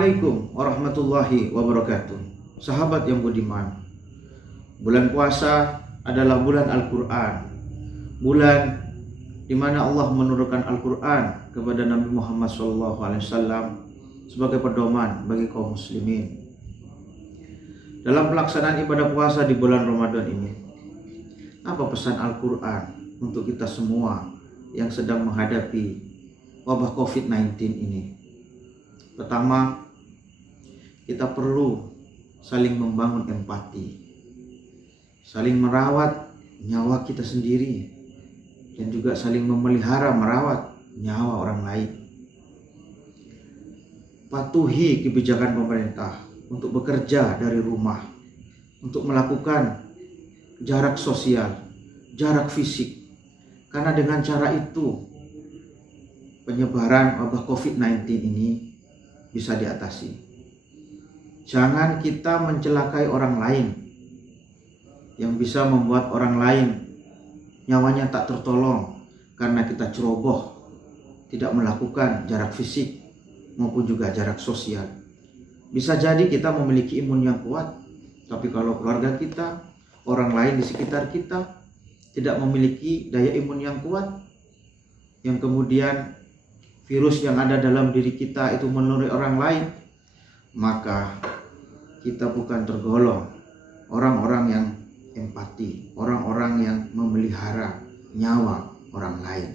Assalamualaikum warahmatullahi wabarakatuh. Sahabat yang budiman, bulan puasa adalah bulan Al-Quran, bulan di mana Allah menurunkan Al-Quran kepada Nabi Muhammad SAW sebagai pedoman bagi kaum muslimin. Dalam pelaksanaan ibadah puasa di bulan Ramadan ini, apa pesan Al-Quran untuk kita semua yang sedang menghadapi wabah COVID-19 ini? Pertama, kita perlu saling membangun empati, saling merawat nyawa kita sendiri, dan juga saling memelihara merawat nyawa orang lain. Patuhi kebijakan pemerintah untuk bekerja dari rumah, untuk melakukan jarak sosial, jarak fisik, karena dengan cara itu penyebaran wabah COVID-19 ini bisa diatasi. Jangan kita mencelakai orang lain yang bisa membuat orang lain nyawanya tak tertolong karena kita ceroboh, tidak melakukan jarak fisik maupun juga jarak sosial. Bisa jadi kita memiliki imun yang kuat, tapi kalau keluarga kita, orang lain di sekitar kita tidak memiliki daya imun yang kuat, yang kemudian virus yang ada dalam diri kita itu menulari orang lain, maka kita bukan tergolong orang-orang yang empati, orang-orang yang memelihara nyawa orang lain.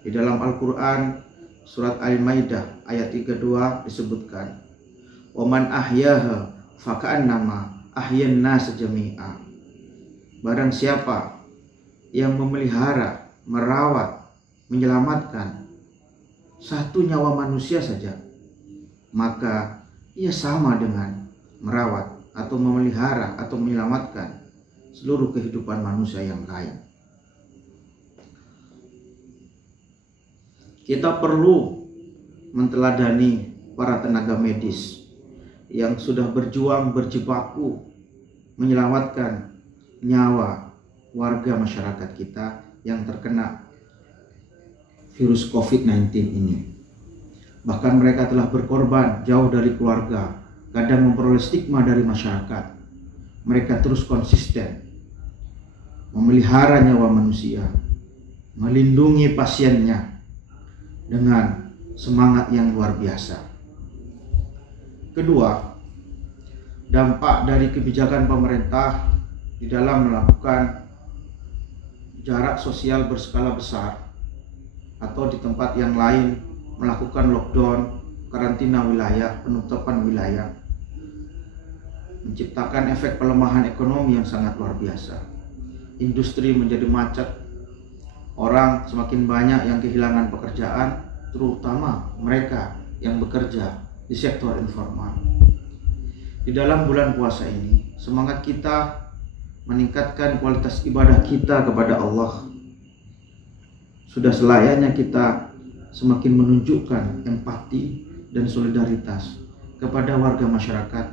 Di dalam Al-Quran surat Al-Maidah ayat 32 disebutkan, "Waman ahyaha faka'annama ahyan nas jami'a." Barang siapa yang memelihara, merawat, menyelamatkan satu nyawa manusia saja, maka ia sama dengan merawat atau memelihara atau menyelamatkan seluruh kehidupan manusia yang lain. Kita perlu menteladani para tenaga medis yang sudah berjuang berjibaku menyelamatkan nyawa warga masyarakat kita yang terkena virus COVID-19 ini. Bahkan mereka telah berkorban jauh dari keluarga, kadang memperoleh stigma dari masyarakat. Mereka terus konsisten memelihara nyawa manusia, melindungi pasiennya dengan semangat yang luar biasa. Kedua, dampak dari kebijakan pemerintah di dalam melakukan jarak sosial berskala besar atau di tempat yang lain melakukan lockdown, karantina wilayah, penutupan wilayah, menciptakan efek pelemahan ekonomi yang sangat luar biasa. Industri menjadi macet, orang semakin banyak yang kehilangan pekerjaan, terutama mereka yang bekerja di sektor informal. Di dalam bulan puasa ini, semangat kita meningkatkan kualitas ibadah kita kepada Allah. Sudah selayaknya kita semakin menunjukkan empati dan solidaritas kepada warga masyarakat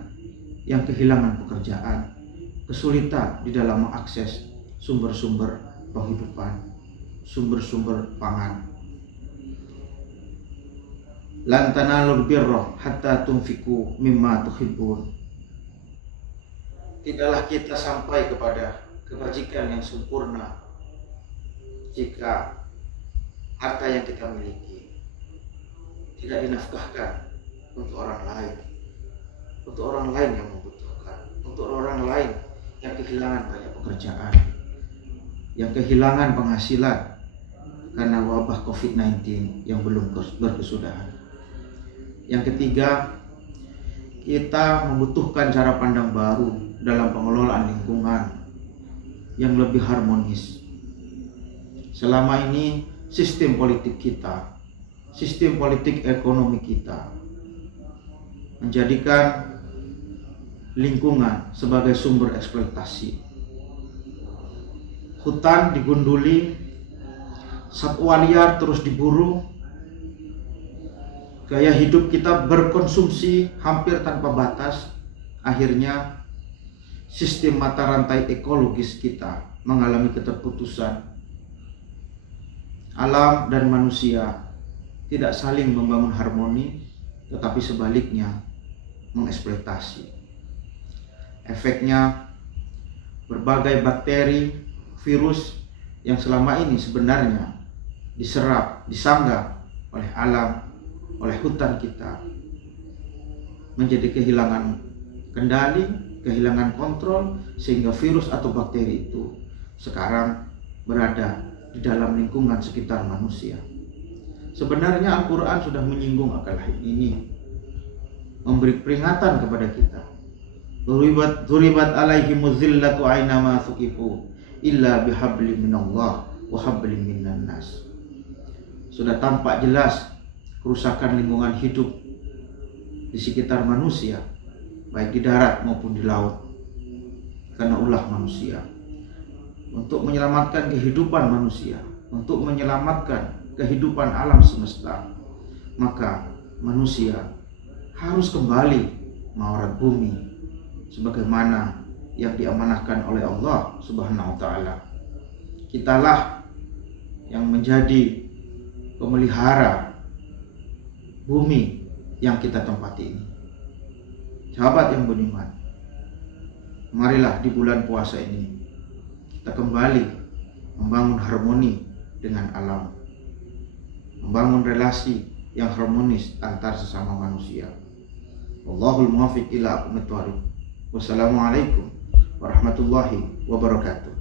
yang kehilangan pekerjaan, kesulitan di dalam mengakses sumber-sumber penghidupan, sumber-sumber pangan. Lan tanalul birra hatta tunfiqu mimma tuhibbun. Tidaklah kita sampai kepada kebajikan yang sempurna jika harta yang kita miliki tidak dinafkahkan untuk orang lain, untuk orang lain yang membutuhkan, untuk orang lain yang kehilangan banyak pekerjaan, yang kehilangan penghasilan karena wabah COVID-19 yang belum berkesudahan. Yang ketiga, kita membutuhkan cara pandang baru dalam pengelolaan lingkungan yang lebih harmonis. Selama ini sistem politik kita, sistem politik ekonomi kita menjadikan lingkungan sebagai sumber eksploitasi. Hutan digunduli, satwa liar terus diburu, gaya hidup kita berkonsumsi hampir tanpa batas. Akhirnya sistem mata rantai ekologis kita mengalami keterputusan. Alam dan manusia tidak saling membangun harmoni, tetapi sebaliknya mengeksploitasi. Efeknya, berbagai bakteri, virus yang selama ini sebenarnya diserap, disanggah oleh alam, oleh hutan kita, menjadi kehilangan kendali, kehilangan kontrol, sehingga virus atau bakteri itu sekarang berada di dalam lingkungan sekitar manusia. Sebenarnya Al-Quran sudah menyinggung akan hal ini, memberi peringatan kepada kita. Duribat alaihimuz zillatu ainama thuqifu illa bihablim minallah wa hablim minan nas. Sudah tampak jelas kerusakan lingkungan hidup di sekitar manusia, baik di darat maupun di laut, karena ulah manusia. Untuk menyelamatkan kehidupan manusia, untuk menyelamatkan kehidupan alam semesta, maka manusia harus kembali mengawal bumi sebagaimana yang diamanahkan oleh Allah Subhanahu wa taala. Kitalah yang menjadi pemelihara bumi yang kita tempati ini. Sahabat yang beriman, marilah di bulan puasa ini kita kembali membangun harmoni dengan alam, membangun relasi yang harmonis antar sesama manusia. Wallahul muwaffiq ila aqwamit thoriq. Wassalamualaikum warahmatullahi wabarakatuh.